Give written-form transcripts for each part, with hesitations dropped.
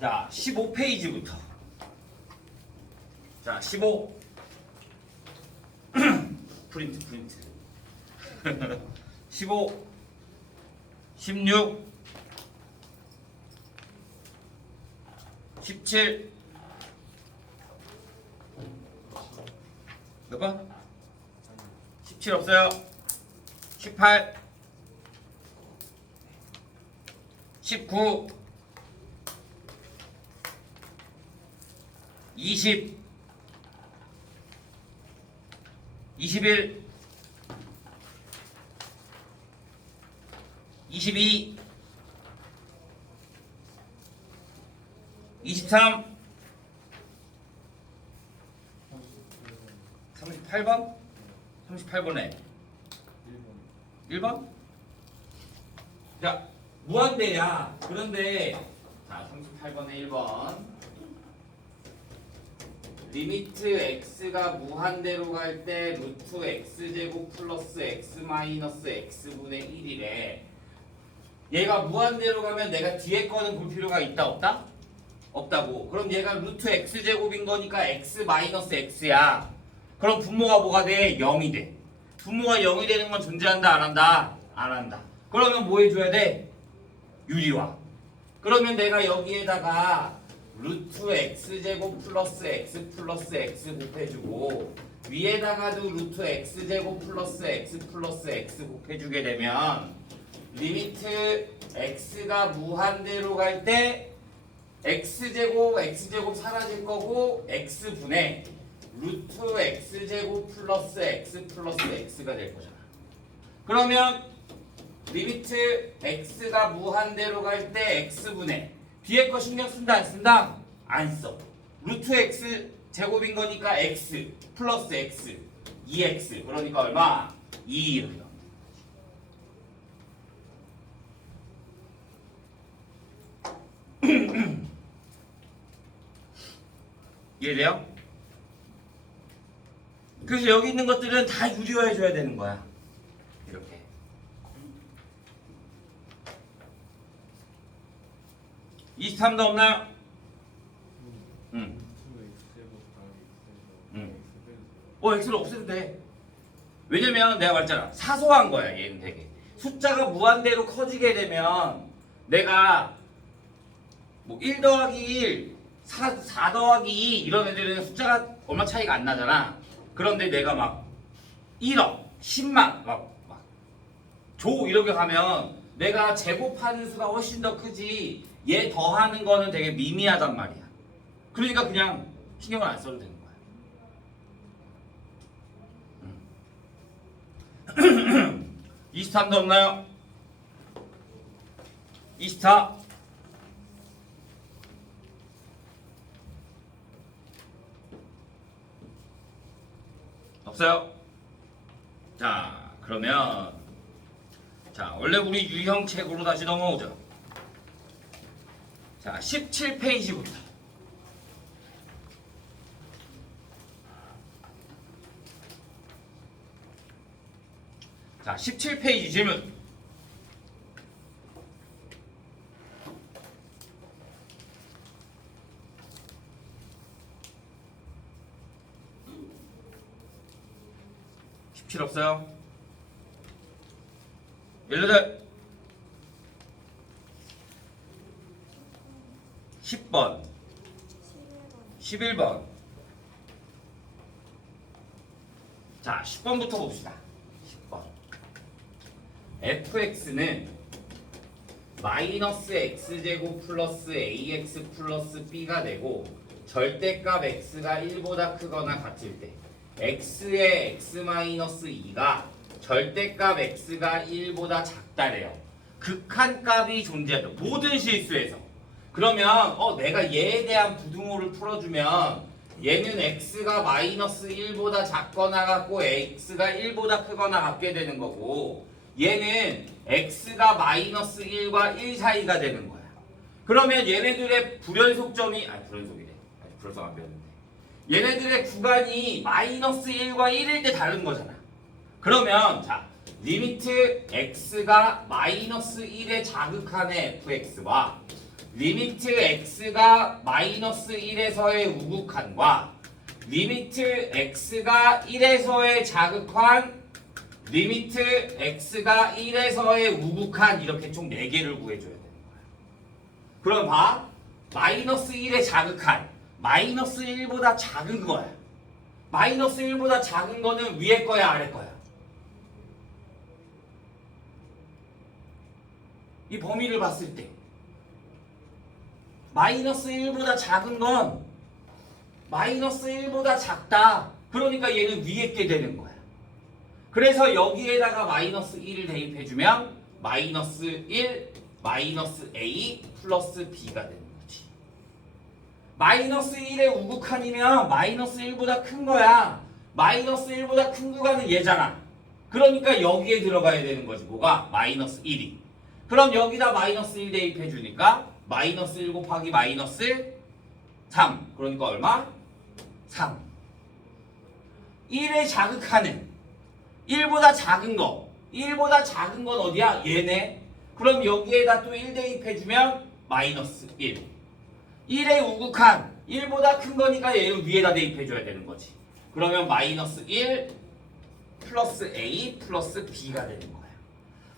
자, 15페이지부터. 자, 15. 프린트. 15, 16, 17. 몇 번? 17 없어요. 18, 19, 20, 21, 22, 23, 38번? 38번에 1번? 자, 무한대야. 그런데 자, 38번에 1번. 리미트 x가 무한대로 갈 때 루트 x제곱 플러스 x 마이너스 x분의 1이래. 얘가 무한대로 가면 내가 뒤에 거는 볼 필요가 있다 없다? 없다고. 그럼 얘가 루트 x제곱인 거니까 x 마이너스 x야. 그럼 분모가 뭐가 돼? 0이 돼. 분모가 0이 되는 건 존재한다 안 한다? 안 한다. 그러면 뭐 해줘야 돼? 유리화. 그러면 내가 여기에다가 루트 x제곱 플러스 x 곱해주고 위에다가도 루트 x제곱 플러스 x 곱해주게 되면 리미트 x가 무한대로 갈 때 x제곱 사라질 거고 x분의 루트 x제곱 플러스 x가 될 거잖아. 그러면 리미트 x가 무한대로 갈 때 x분의 뒤에 거 신경 쓴다 안 쓴다? 안 써. 루트 x 제곱인 거니까 x 플러스 x 2x 그러니까 얼마? 2 이렇게 나옵니다. 이해돼요? 그래서 여기 있는 것들은 다 유리화해 줘야 되는 거야. 이렇게. 이 23도 없나요? x를 없애도 돼. 왜냐면 내가 말했잖아. 사소한 거야 얘는 되게. 숫자가 무한대로 커지게 되면 내가 뭐 1 더하기 1, 4 더하기 2 이런 애들은 숫자가 얼마 차이가 안 나잖아. 그런데 내가 막 1억, 10만 조 이렇게 가면 내가 제곱하는 수가 훨씬 더 크지 얘 더하는 거는 되게 미미하단 말이야. 그러니까 그냥 신경을 안 써도 되는 거야. 23도 없나요? 24 없어요? 자, 그러면 자, 원래 우리 유형책으로 다시 넘어오죠. 자, 17페이지부터. 자, 17페이지 질문. 없어요? 18 10번 11번 자 10번부터 봅시다. 10번 fx는 마이너스 x제곱 플러스 ax 플러스 b가 되고 절대값 x가 1보다 크거나 같을 때 x의 x-2가 절대값 x가 1보다 작다래요. 극한값이 존재한다. 모든 실수에서. 그러면 내가 얘에 대한 부등호를 풀어주면 얘는 x가 마이너스 1보다 작거나 같고 x가 1보다 크거나 같게 되는 거고 얘는 x가 마이너스 1과 1 사이가 되는 거야. 그러면 얘네들의 불연속점이 불연속이래. 아직 불연속 안 배웠는데 얘네들의 구간이 마이너스 1과 1일 때 다른 거잖아. 그러면 자 리미트 x가 마이너스 1에 자극하는 fx와 리미트 x가 마이너스 1에서의 우극한과 리미트 x가 1에서의 자극한 리미트 x가 1에서의 우극한 이렇게 총 4개를 구해줘야 되는 거야. 그럼 봐. 마이너스 1의 자극한 마이너스 1보다 작은 거야. 마이너스 1보다 작은 거는 위에 거야 아래 거야? 이 범위를 봤을 때 마이너스 1보다 작은 건 마이너스 1보다 작다. 그러니까 얘는 위에 게 되는 거야. 그래서 여기에다가 마이너스 1을 대입해주면 마이너스 1 마이너스 a 플러스 b가 되는 거지. 마이너스 1의 우극한이면 마이너스 1보다 큰 거야. 마이너스 1보다 큰 구간은 얘잖아. 그러니까 여기에 들어가야 되는 거지. 뭐가? 마이너스 1이. 그럼 여기다 마이너스 1 대입해주니까 마이너스 1 곱하기 마이너스 3. 그러니까 얼마? 3. 1의 자극하는 1보다 작은 거. 1보다 작은 건 어디야? 얘네. 그럼 여기에다 또 1 대입해주면 마이너스 1. 1의 우극한 1보다 큰 거니까 얘를 위에다 대입해줘야 되는 거지. 그러면 마이너스 1 플러스 a 플러스 b가 되는 거야.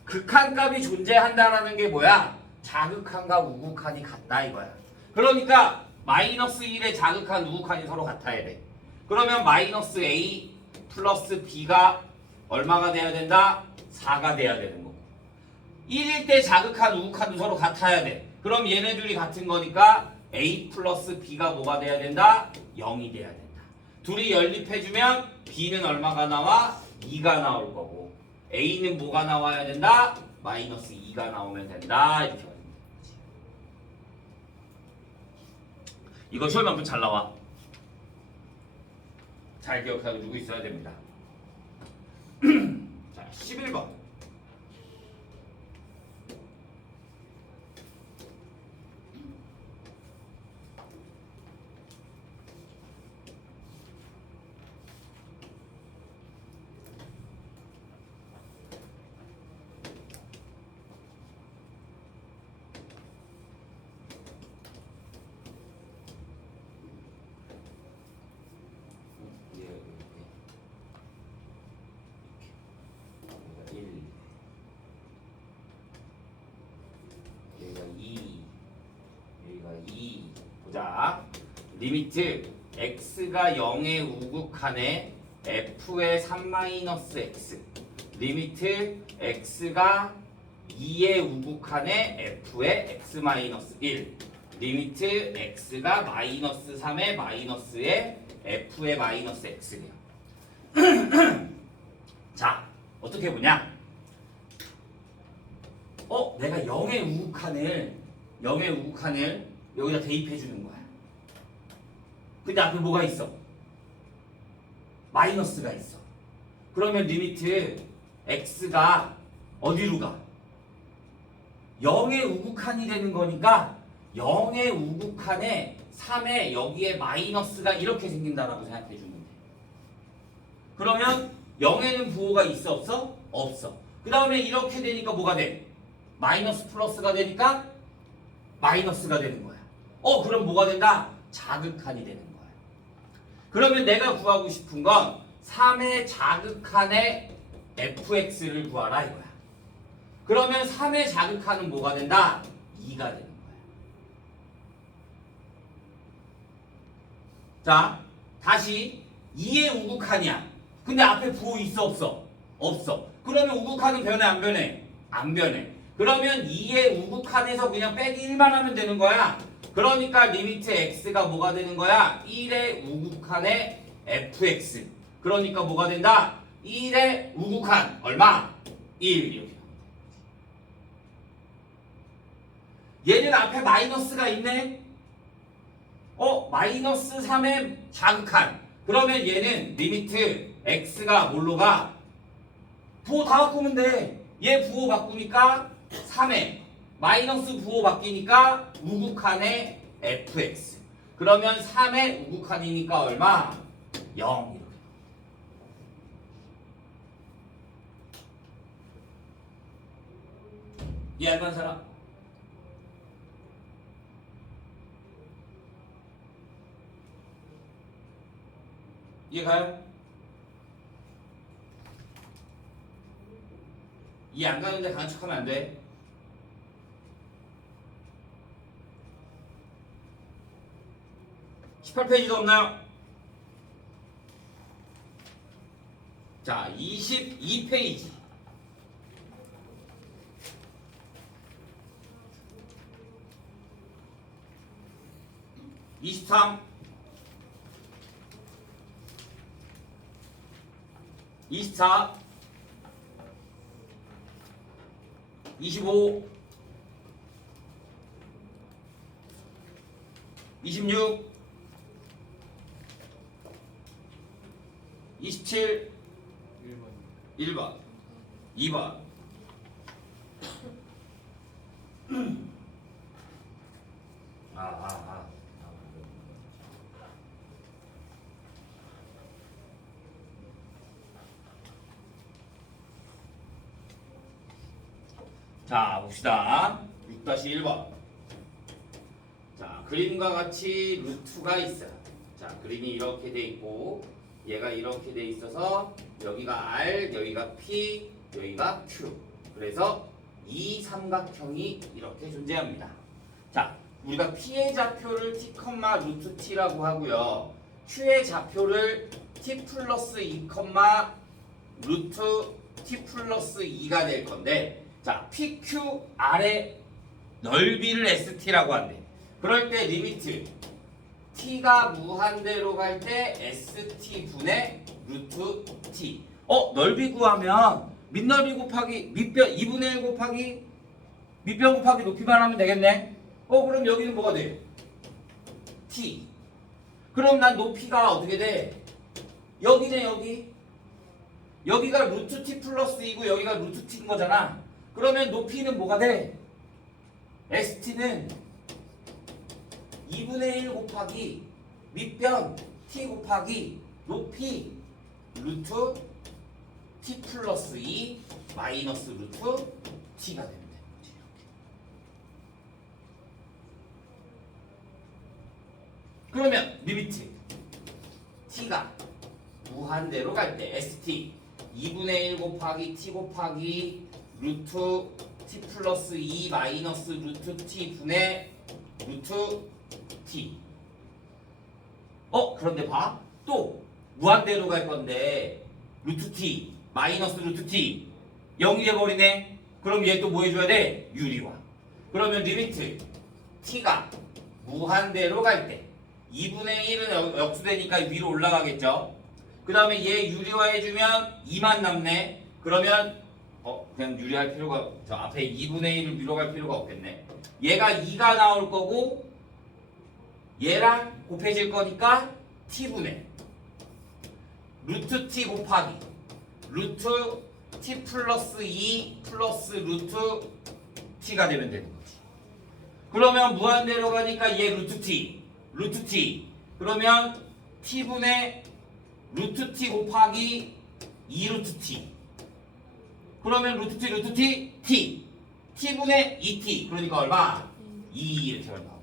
극한값이 존재한다라는 게 뭐야? 자극한과 우극한이 같다 이거야. 그러니까 마이너스 1의 자극한 우극한이 서로 같아야 돼. 그러면 마이너스 a 플러스 b가 얼마가 돼야 된다? 4가 돼야 되는 거고. 1일 때 자극한 우극한도 서로 같아야 돼. 그럼 얘네들이 같은 거니까 a 플러스 b가 뭐가 돼야 된다? 0이 돼야 된다. 둘이 연립해주면 b는 얼마가 나와? 2가 나올 거고 a는 뭐가 나와야 된다? 마이너스 2가 나오면 된다. 이렇게 말하는 거지. 이거 시험에 잘 나와. 잘 기억해주고 있어야 됩니다. 자, 11번. 보자. 리미트 x가 0의 우극한에 f의 3-x 리미트 x가 2의 우극한에 f의 x-1 리미트 x가 마이너스 3의 마이너스에 f의 마이너스 x래요. 자, 어떻게 보냐? 내가 0의 우극한을 여기다 대입해 주는 거야. 근데 앞에 뭐가 있어? 마이너스가 있어. 그러면 리미트 x가 어디로 가? 0의 우극한이 되는 거니까 0의 우극한에 3에 여기에 마이너스가 이렇게 생긴다라고 생각해 주면 돼. 그러면 0에는 부호가 있어 없어? 없어. 그 다음에 이렇게 되니까 뭐가 돼? 마이너스 플러스가 되니까 마이너스가 되는 거야. 그럼 뭐가 된다? 자극한이 되는 거야. 그러면 내가 구하고 싶은 건 3의 자극한의 fx를 구하라 이거야. 그러면 3의 자극한은 뭐가 된다? 2가 되는 거야. 자, 다시 2의 우극한이야. 근데 앞에 부호 있어 없어? 없어. 그러면 우극한은 변해 안 변해? 안 변해. 그러면 2의 우극한에서 그냥 빼기 1만 하면 되는 거야. 그러니까 리미트 x가 뭐가 되는 거야? 1의 우극한의 fx. 그러니까 뭐가 된다? 1의 우극한 얼마? 1 이렇게. 얘는 앞에 마이너스가 있네. 마이너스 3의 자극한. 그러면 얘는 리미트 x가 뭘로 가? 부호 다 바꾸면 돼. 얘 부호 바꾸니까 3에 마이너스 부호 바뀌니까 우극한의 fx. 그러면 3의 우극한이니까 얼마? 0 이렇게. 이해할 만한 사람? 이해가요? 이해 안 가는데 가는 척하면 안 돼. (18) 페이지도 없나요? 자, 22 페이지. (23) 24 25 26 27 1번 2번 자, 봅시다. 6-1번. 자, 그림과 같이 루트가 있어요. 자, 그림이 이렇게 돼 있고 얘가 이렇게 돼 있어서 여기가 R, 여기가 P, 여기가 Q. 그래서 이 삼각형이 이렇게 존재합니다. 자, 우리가 P의 좌표를 T, 루트 T라고 하고요. Q의 좌표를 T 플러스 2, 루트 T 플러스 2가 될 건데, 자, PQR의 넓이를 ST라고 한대. 그럴 때 리미트 T가 무한대로 갈 때 ST분의 루트 T. 넓이 구하면 밑넓이 곱하기 밑변 2분의 1 곱하기 밑변 곱하기 높이만 하면 되겠네. 그럼 여기는 뭐가 돼? T. 그럼 난 높이가 어떻게 돼? 여기네, 여기. 여기가 루트 T 플러스 2고 여기가 루트 T인 거잖아. 그러면 높이는 뭐가 돼? ST는 2분의 1 곱하기 밑변 T 곱하기 높이 루트 T 플러스 2 마이너스 루트 T가 되면 되는 거지. 이렇게. 그러면 리미트 T가 무한대로 갈 때 ST 2분의 1 곱하기 T 곱하기 루트 T 플러스 2 마이너스 루트 T 분의 루트 T. 그런데 봐. 또 무한대로 갈 건데 루트 T 마이너스 루트 T 0이 돼버리네. 그럼 얘 또 뭐 해줘야 돼? 유리화. 그러면 리미트 T가 무한대로 갈 때 2분의 1은 역수되니까 위로 올라가겠죠. 그 다음에 얘 유리화해주면 2만 남네. 그러면 그냥 유리할 필요가, 저 앞에 2분의 1을 위로 갈 필요가 없겠네. 얘가 2가 나올 거고 얘랑 곱해질 거니까 T분의 루트 T 곱하기 루트 T 플러스 2 플러스 루트 T가 되면 되는 거지. 그러면 무한대로 가니까 얘 루트 T 그러면 T분의 루트 T 곱하기 2 루트 T. 그러면 루트 T T T분의 2T. 그러니까 얼마? 2 이렇게 얼마?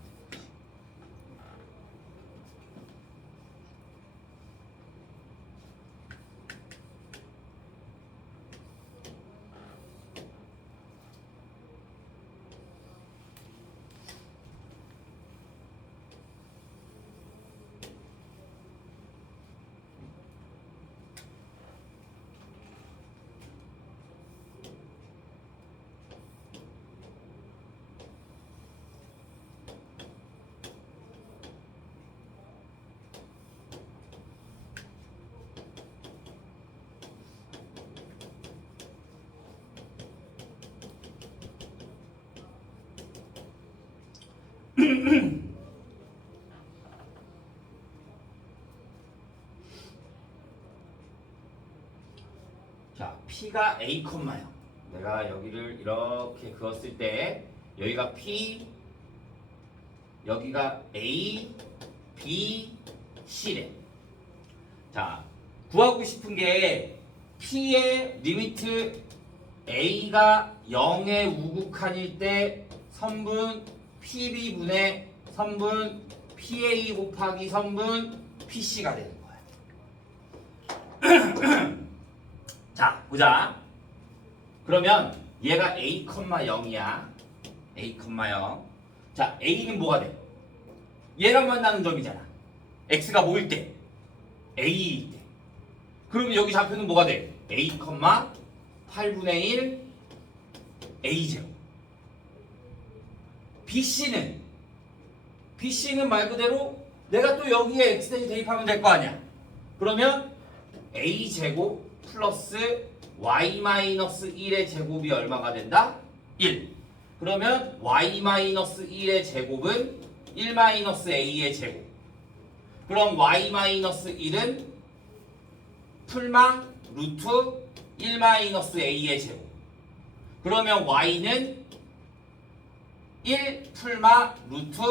자, P가 A, 요. 내가 여기를 이렇게 그었을 때 여기가 P, 여기가 A, B, C래. 자, 구하고 싶은 게 P의 리미트 A가 0에 우극한일 때 선분 PB분의 선분 PA 곱하기 선분 PC가 되는 거야. 자, 보자. 그러면 얘가 a, 0이야. a, 0. 자, a는 뭐가 돼? 얘랑 만나는 점이잖아. x가 뭐일 때? a일 때. 그러면 여기 좌표는 뭐가 돼? a, 8분의 1 a제곱. bc는 말 그대로 내가 또 여기에 x 대신 대입하면 될 거 아니야. 그러면 a제곱 플러스 y-1의 제곱이 얼마가 된다? 1. 그러면 y-1의 제곱은 1-a의 제곱. 그럼 y-1은 풀마 루트 1-a의 제곱. 그러면 y는 1 풀마 루트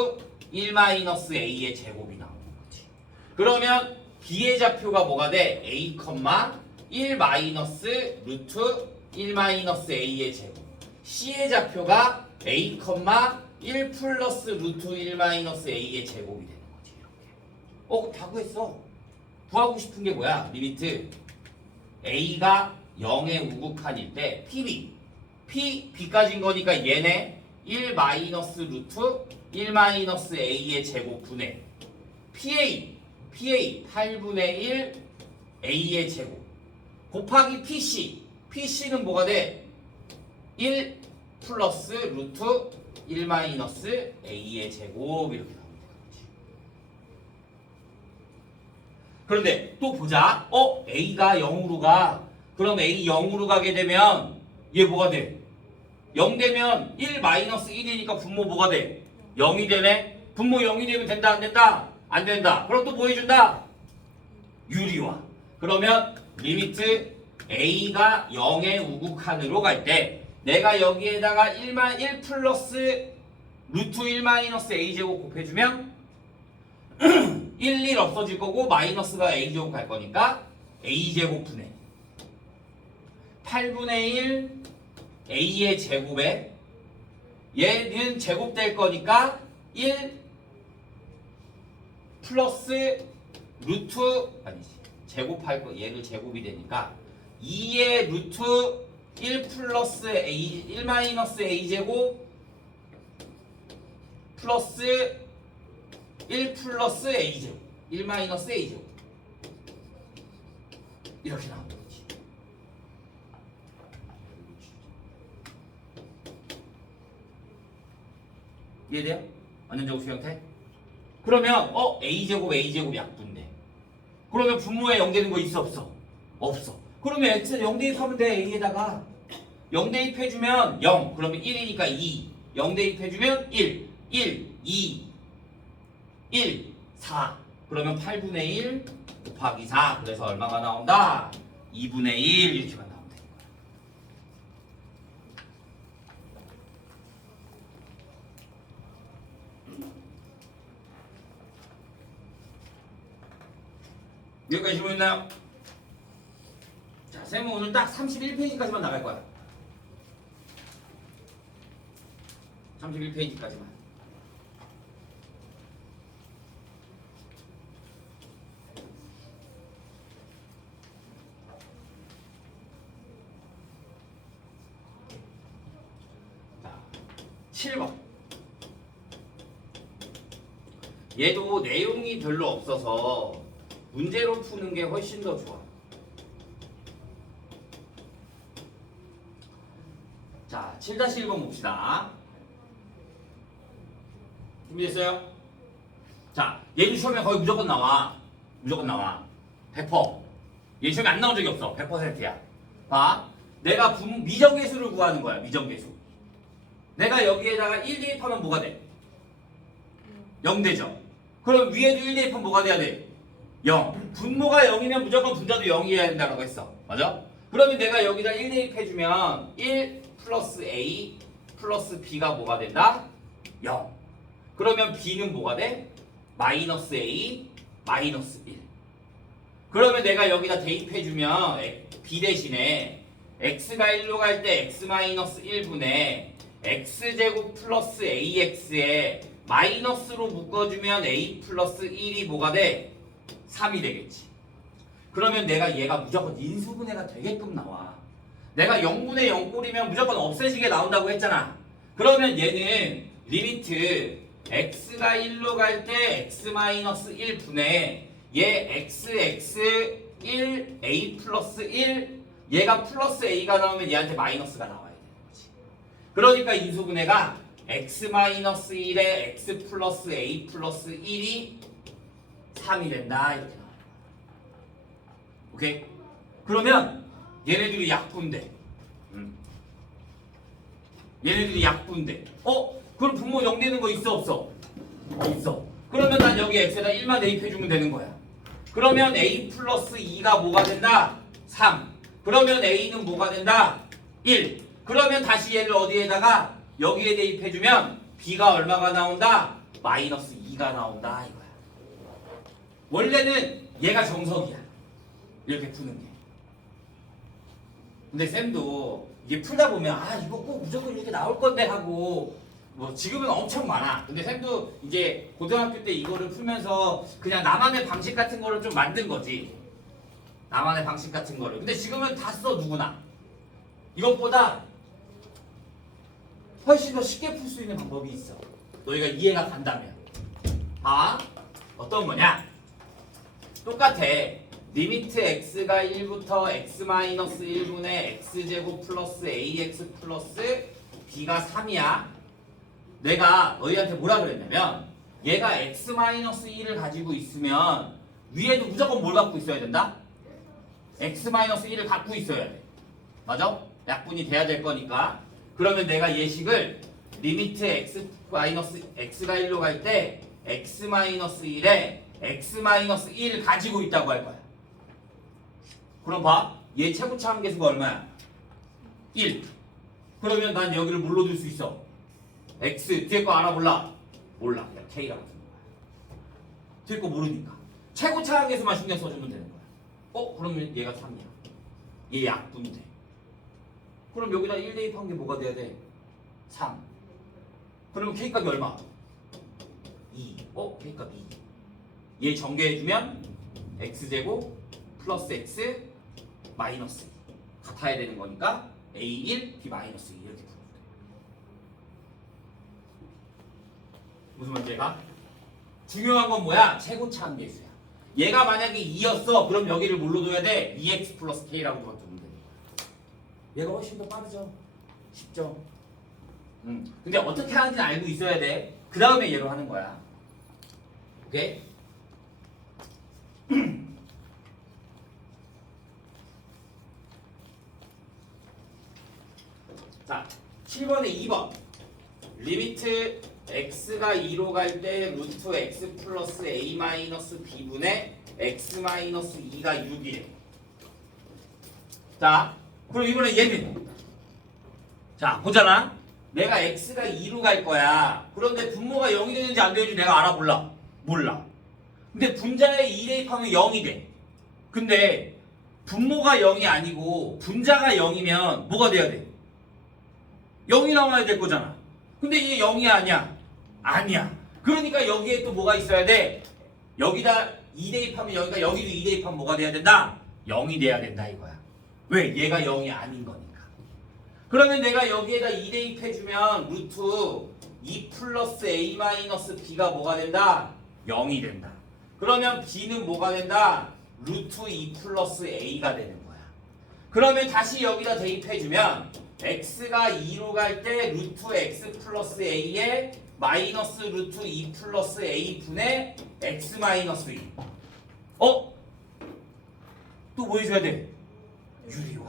1-a의 제곱이 나오는 거지. 그러면 b의 좌표가 뭐가 돼? a, 1 마이너스 루트 1-a의 제곱. c의 좌표가 a, 1 플러스 루트 1-a의 제곱이 되는 거지. 이렇게. 다 구했어. 구하고 싶은 게 뭐야? 리미트 a가 0의 우극한일 때 b까지인 거니까 얘네 1 마이너스 루트 1-a의 제곱분의 PA 8분의 1 a의 제곱 곱하기 PC는 뭐가 돼? 1 플러스 루트 1-a의 제곱 이렇게 나오는 거지. 그런데 또 보자. a가 0으로 가. 그럼 a 0으로 가게 되면 얘 뭐가 돼? 0 되면 1-1이니까 분모 뭐가 돼? 0이 되네? 분모 0이 되면 된다 안 된다? 안 된다. 그럼 또 뭐 해준다? 유리화. 그러면 리미트 a가 0의 우극한으로 갈 때 내가 여기에다가 1 플러스 루트 1-a 제곱 곱해주면 1 없어질 거고 마이너스가 a 제곱 갈 거니까 a 제곱 분의 8분의 1 a의 제곱에 얘는 제곱될 거니까 1 플러스 루트 아니지 제곱할 거 얘를 제곱이 되니까 2의 루트 1 플러스 a 1-a 제곱 플러스 1 플러스 a 제곱 1-a 제곱 이렇게 나오는 거지. 이해돼요? 완전정수 형태? 그러면 a제곱 약분돼. 그러면 분모에 0 되는 거 있어 없어? 없어. 그러면 x는 0 대입하면 돼. a에다가 0 대입해주면 0 그러면 1이니까 2 0 대입해주면 1 2 1 4 그러면 8분의 1 곱하기 4 그래서 얼마가 나온다? 2분의 1 이렇게만 나오면 돼. 여기까지 질문 있나요? 자, 쌤은 오늘 딱 31페이지까지만 나갈 거야. 31페이지까지만. 자, 7번. 얘도 내용이 별로 없어서 문제로 푸는 게 훨씬 더 좋아. 자, 7-1번 봅시다. 준비됐어요? 자, 얘는 시험에 거의 무조건 나와. 100%. 얘 시험에 안 나온 적이 없어. 100%야. 봐. 내가 미정계수를 구하는 거야. 미정계수. 내가 여기에다가 1 대입하면 뭐가 돼? 0 되죠? 그럼 위에도 1 대입하면 뭐가 돼야 돼? 0. 분모가 0이면 무조건 분자도 0이어야 된다고 했어. 맞아? 그러면 내가 여기다 1 대입해주면 1 플러스 a 플러스 b가 뭐가 된다? 0. 그러면 b는 뭐가 돼? 마이너스 a 마이너스 1. 그러면 내가 여기다 대입해주면 b 대신에 x가 1로 갈 때 x 마이너스 1분의 x제곱 플러스 ax에 마이너스로 묶어주면 a 플러스 1이 뭐가 돼? 3이 되겠지. 그러면 내가 얘가 무조건 인수분해가 되게끔 나와. 내가 0분의 0꼴이면 무조건 없애지게 나온다고 했잖아. 그러면 얘는 리미트 x가 1로 갈 때 x-1 분의 얘 xx1 a 플러스 1 얘가 플러스 a가 나오면 얘한테 마이너스가 나와야 되는 거지. 그러니까 인수분해가 x-1에 x 플러스 a 플러스 1이 3이 된다 이렇게 나와요. 오케이? 그러면 얘네들이 약분돼. 얘네들이 약분돼. 그럼 분모 0 되는 거 있어 없어? 있어. 그러면 난 여기 x에다 1만 대입해주면 되는 거야. 그러면 a 플러스 2가 뭐가 된다? 3. 그러면 a는 뭐가 된다? 1. 그러면 다시 얘를 어디에다가 여기에 대입해주면 b가 얼마가 나온다? 마이너스 2가 나온다 이거야. 원래는 얘가 정석이야. 이렇게 푸는 게. 근데 쌤도 이게 풀다 보면 이거 꼭 무조건 이렇게 나올 건데 하고 뭐 지금은 엄청 많아. 근데 쌤도 이제 고등학교 때 이거를 풀면서 그냥 나만의 방식 같은 거를 좀 만든 거지. 나만의 방식 같은 거를. 근데 지금은 다 써 누구나. 이것보다 훨씬 더 쉽게 풀 수 있는 방법이 있어. 너희가 이해가 간다면. 어떤 거냐? 똑같아. 리미트 x가 1부터 x-1분의 x제곱 플러스 ax 플러스 b가 3이야. 내가 너희한테 뭐라 그랬냐면 얘가 x-1을 가지고 있으면 위에도 무조건 뭘 갖고 있어야 된다? x-1을 갖고 있어야 돼. 맞아? 약분이 돼야 될 거니까. 그러면 내가 예식을 리미트 x가 1로 갈 때 x-1에 x-1을 가지고 있다고 할 거야. 그럼 봐. 얘 최고차 함계수가 얼마야? 1. 그러면 난 여기를 뭘로 둘 수 있어? x. 뒤에 거 알아 몰라? 몰라. 그냥 k라고 두는 거야. 뒤에 거 모르니까. 최고차 함계수만 신경 써주면 되는 거야. 그러면 얘가 3이야. 얘 약분돼. 그럼 여기다 1 대입한 게 뭐가 돼야 돼? 3. 그러면 k값이 얼마? 2. k값 2. 얘 전개해주면 x제곱 플러스 x 마이너스 2 같아야 되는 거니까 a1, b 마이너스 2 이렇게 풀어도 돼. 무슨 말인지가? 중요한 건 뭐야? 최고차 함계수야. 얘가 만약에 2였어. 그럼 여기를 뭘로 둬야 돼? 2x 플러스 k라고 두면 되는 거야. 얘가 훨씬 더 빠르죠? 쉽죠? 근데 어떻게 하는지는 알고 있어야 돼. 그 다음에 얘로 하는 거야. 오케이? 자, 7번에 2번. 리미트 x가 2로 갈 때 루트 x 플러스 a 마이너스 b분의 x 마이너스 2가 6이래. 자, 그럼 이번에 얘는 자, 보잖아. 내가 x가 2로 갈 거야. 그런데 분모가 0이 되는지 안 되는지 내가 알아 몰라? 몰라. 근데 분자에 2 대입하면 0이 돼. 근데 분모가 0이 아니고 분자가 0이면 뭐가 돼야 돼? 0이 나와야 될 거잖아. 근데 이게 0이 아니야. 아니야. 그러니까 여기에 또 뭐가 있어야 돼? 여기다 2 대입하면 여기도 2 대입하면 뭐가 돼야 된다? 0이 돼야 된다 이거야. 왜? 얘가 0이 아닌 거니까. 그러면 내가 여기에다 2 대입해주면 루트 2 플러스 a 마이너스 b가 뭐가 된다? 0이 된다. 그러면 b는 뭐가 된다? 루트 2 플러스 a가 되는 거야. 그러면 다시 여기다 대입해주면 x가 2로 갈 때 루트 x 플러스 a에 마이너스 루트 2 플러스 a 분의 x 마이너스 2. 또 뭐 해줘야 돼? 유리화.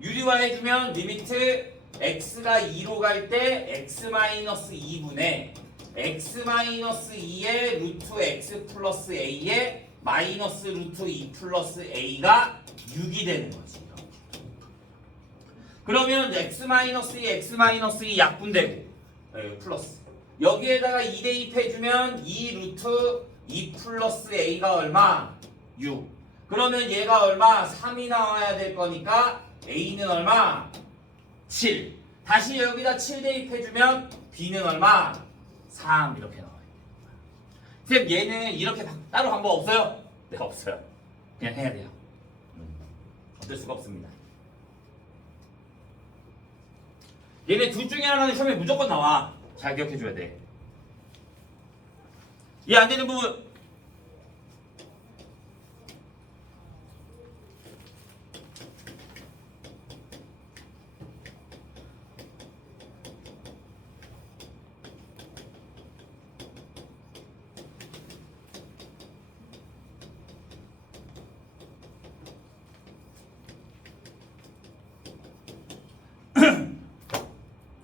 유리화 해주면 리미트 x가 2로 갈 때 x 마이너스 2분의 x 마이너스 2의 루트 x 플러스 a에 마이너스 루트 2 플러스 a가 6이 되는 거지. 그러면 x-2, x-2 약분되고 플러스 여기에다가 2 대입해주면 2 루트 2 플러스 a가 얼마? 6. 그러면 얘가 얼마? 3이 나와야 될 거니까 a는 얼마? 7. 다시 여기다 7 대입해주면 b는 얼마? 3 이렇게 나와요. 쌤 얘는 이렇게 따로 방법 없어요? 네 없어요. 그냥 해야 돼요. 어쩔 수가 없습니다. 얘네 둘 중에 하나는 시험에 무조건 나와. 잘 기억해줘야 돼. 이해 안 되는 부분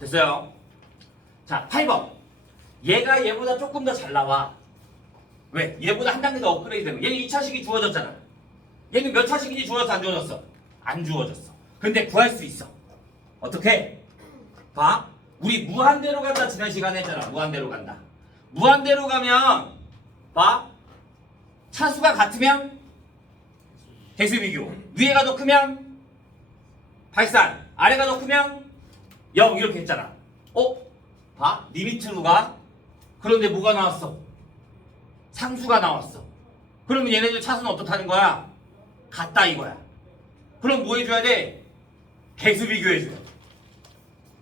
됐어요. 자, 8번. 얘가 얘보다 조금 더 잘 나와. 왜? 얘보다 한 단계 더 업그레이드 되는 거야. 얘는 2차식이 주어졌잖아. 얘는 몇 차식인지 주어졌어, 안 주어졌어? 안 주어졌어. 근데 구할 수 있어. 어떻게? 봐. 우리 무한대로 간다 지난 시간에 했잖아. 무한대로 간다. 무한대로 가면 봐. 차수가 같으면 대수 비교. 위에가 더 크면 발산. 아래가 더 크면 0 이렇게 했잖아. 봐. 리미트로 가. 그런데 뭐가 나왔어? 상수가 나왔어. 그러면 얘네들 차수는 어떻다는 거야? 같다 이거야. 그럼 뭐 해줘야 돼? 대수 비교해줘야 돼.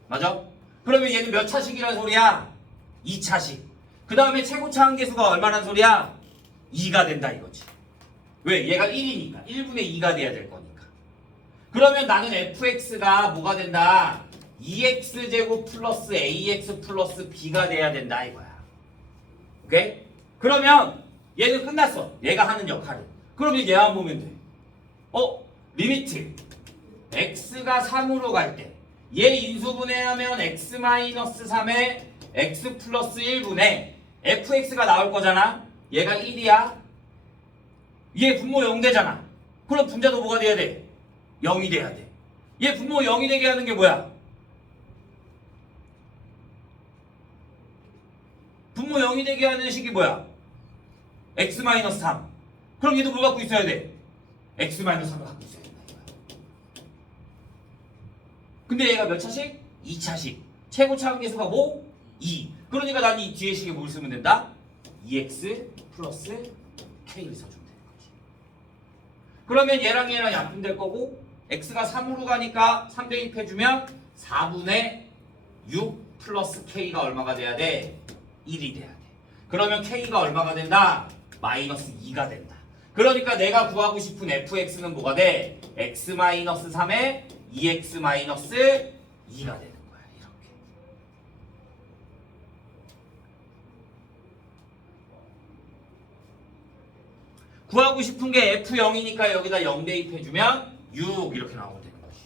맞아? 그러면 얘는 몇 차식이란 소리야? 2차식. 그 다음에 최고차 한계수가 얼마란 소리야? 2가 된다 이거지. 왜? 얘가 1이니까 1분의 2가 돼야 될 거니까. 그러면 나는 fx가 뭐가 된다? 2x제곱 플러스 ax 플러스 b가 돼야 된다 이거야. 오케이? 그러면 얘는 끝났어. 얘가 하는 역할은. 그럼 이제 얘만 보면 돼. 리미트 x가 3으로 갈 때 얘 인수분해하면 x-3에 x 플러스 1분의 fx가 나올 거잖아. 얘가 1이야. 얘 분모 0 되잖아. 그럼 분자도 뭐가 돼야 돼? 0이 돼야 돼. 얘 분모 0이 되게 하는 게 뭐야? 분모 0이 되게 하는 식이 뭐야? x-3. 그럼 얘도 뭘 갖고 있어야 돼? x-3을 갖고 있어야 된다 이거야. 근데 얘가 몇 차식? 2차식. 최고차 한계수가 뭐? 2. 그러니까 난 이 뒤에 식에 뭘 쓰면 된다? 2x 플러스 k를 써주면 되는 거지. 그러면 얘랑 얘랑 약분될 거고 x가 3으로 가니까 3 대입해주면 4분의 6 플러스 k가 얼마가 돼야 돼? 1이 돼야 돼. 그러면 k가 얼마가 된다? 마이너스 2가 된다. 그러니까 내가 구하고 싶은 fx는 뭐가 돼? x-3에 2x-2가 되는 거야. 이렇게. 구하고 싶은 게 f0이니까 여기다 0 대입해주면 6 이렇게 나오면 되는 거지.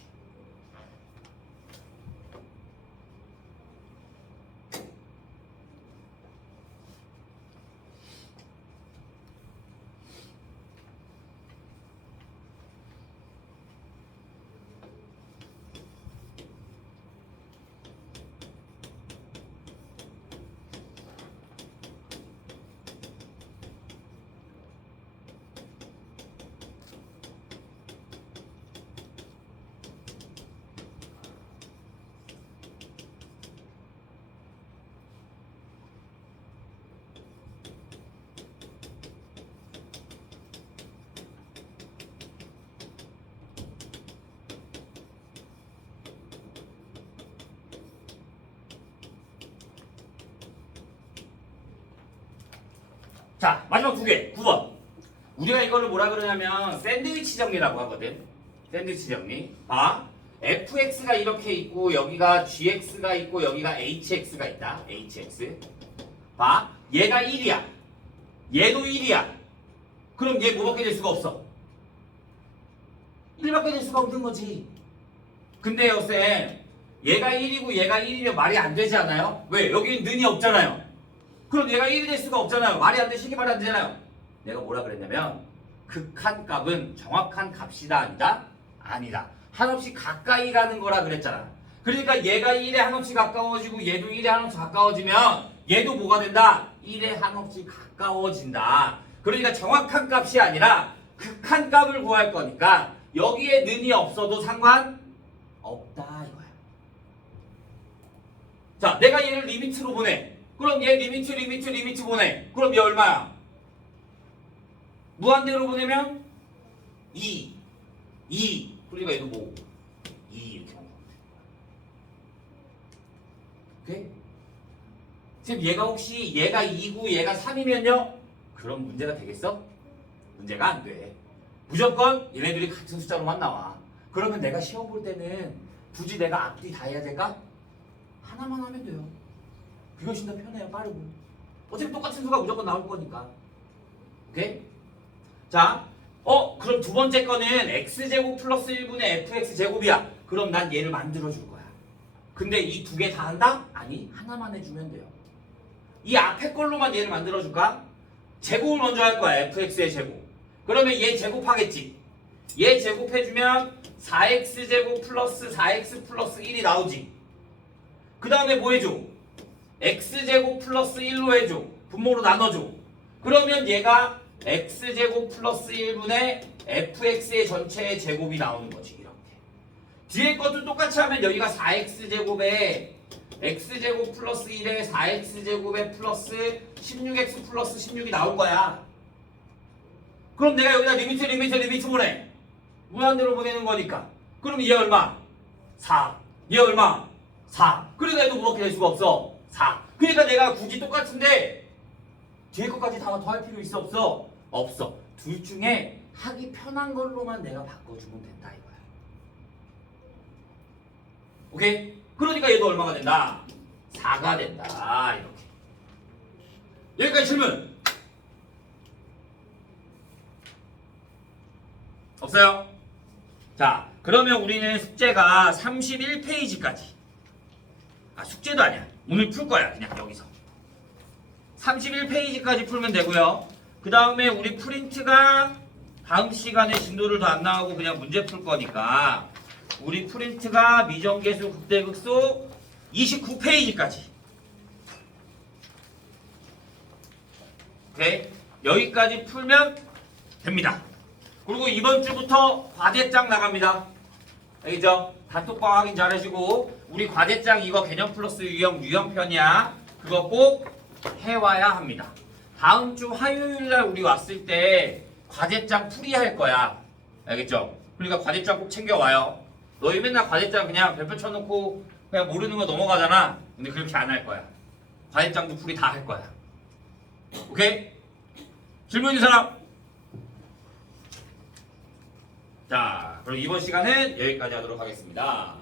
자, 마지막 두 개. 9번. 우리가 이거를 뭐라 그러냐면 샌드위치 정리라고 하거든. 샌드위치 정리. 봐. fx가 이렇게 있고 여기가 gx가 있고 여기가 hx가 있다. hx. 봐. 얘가 1이야. 얘도 1이야. 그럼 얘 뭐밖에 될 수가 없어? 1밖에 될 수가 없는 거지. 근데요, 쌤. 얘가 1이고 얘가 1이면 말이 안 되지 않아요? 왜? 여기는 는이 없잖아요. 그럼 얘가 1이 될 수가 없잖아요. 말이 안 되시기 말이 안 되잖아요. 내가 뭐라 그랬냐면 극한값은 정확한 값이다 아니다? 아니다. 한없이 가까이 가는 거라 그랬잖아. 그러니까 얘가 1에 한없이 가까워지고 얘도 1에 한없이 가까워지면 얘도 뭐가 된다? 1에 한없이 가까워진다. 그러니까 정확한 값이 아니라 극한값을 구할 거니까 여기에 는이 없어도 상관없다 이거야. 자, 내가 얘를 리미트로 보내. 그럼 얘 리미트 보내. 그럼 얘 얼마야? 무한대로 보내면 2. 그러니까 얘도 뭐 2 이렇게 나오는 거야. 오케이? 선생님 얘가 혹시 얘가 2고 얘가 3이면요? 그럼 문제가 되겠어? 문제가 안 돼. 무조건 얘네들이 같은 숫자로만 나와. 그러면 내가 시험 볼 때는 굳이 내가 앞뒤 다 해야 될까? 하나만 하면 돼요. 그게 훨씬 더 편해요. 빠르고. 어차피 똑같은 수가 무조건 나올 거니까. 오케이? 자, 그럼 두 번째 거는 x제곱 플러스 1분의 fx제곱이야. 그럼 난 얘를 만들어줄 거야. 근데 이 두 개 다 한다? 아니, 하나만 해주면 돼요. 이 앞에 걸로만 얘를 만들어줄까? 제곱을 먼저 할 거야. fx의 제곱. 그러면 얘 제곱하겠지. 얘 제곱해주면 4x제곱 플러스 4x 플러스 1이 나오지. 그 다음에 뭐 해줘? x제곱 플러스 1로 해줘. 분모로 나눠줘. 그러면 얘가 x제곱 플러스 1분의 fx의 전체의 제곱이 나오는 거지. 이렇게. 뒤에 것도 똑같이 하면 여기가 4x제곱에 x제곱 플러스 1에 4x제곱에 플러스 16x 플러스 16이 나올 거야. 그럼 내가 여기다 리미트 보내. 무한대로 보내는 거니까. 그럼 얘 얼마? 4. 얘 얼마? 4. 그러니까 얘도 그렇게 될 수가 없어. 4. 그러니까 내가 굳이 똑같은데 뒤에 것까지 다 더 할 필요 있어 없어? 없어. 둘 중에 하기 편한 걸로만 내가 바꿔주면 된다 이거야. 오케이? 그러니까 얘도 얼마가 된다? 4가 된다. 이렇게. 여기까지 질문. 없어요? 자, 그러면 우리는 숙제가 31페이지까지. 숙제도 아니야. 오늘 풀 거야. 그냥 여기서. 31페이지까지 풀면 되고요. 그 다음에 우리 프린트가 다음 시간에 진도를 더 안 나가고 그냥 문제 풀 거니까 우리 프린트가 미정계수 극대극소 29페이지까지. 오케이? 여기까지 풀면 됩니다. 그리고 이번 주부터 과제장 나갑니다. 알겠죠? 단톡방 확인 잘 하시고 우리 과제장 이거 개념 플러스 유형편이야. 그거 꼭 해와야 합니다. 다음 주 화요일날 우리 왔을 때 과제장 풀이할 거야. 알겠죠? 그러니까 과제장 꼭 챙겨와요. 너희 맨날 과제장 그냥 별표 쳐놓고 그냥 모르는 거 넘어가잖아. 근데 그렇게 안 할 거야. 과제장도 풀이 다 할 거야. 오케이? 질문 있는 사람? 자, 그럼 이번 시간은 여기까지 하도록 하겠습니다.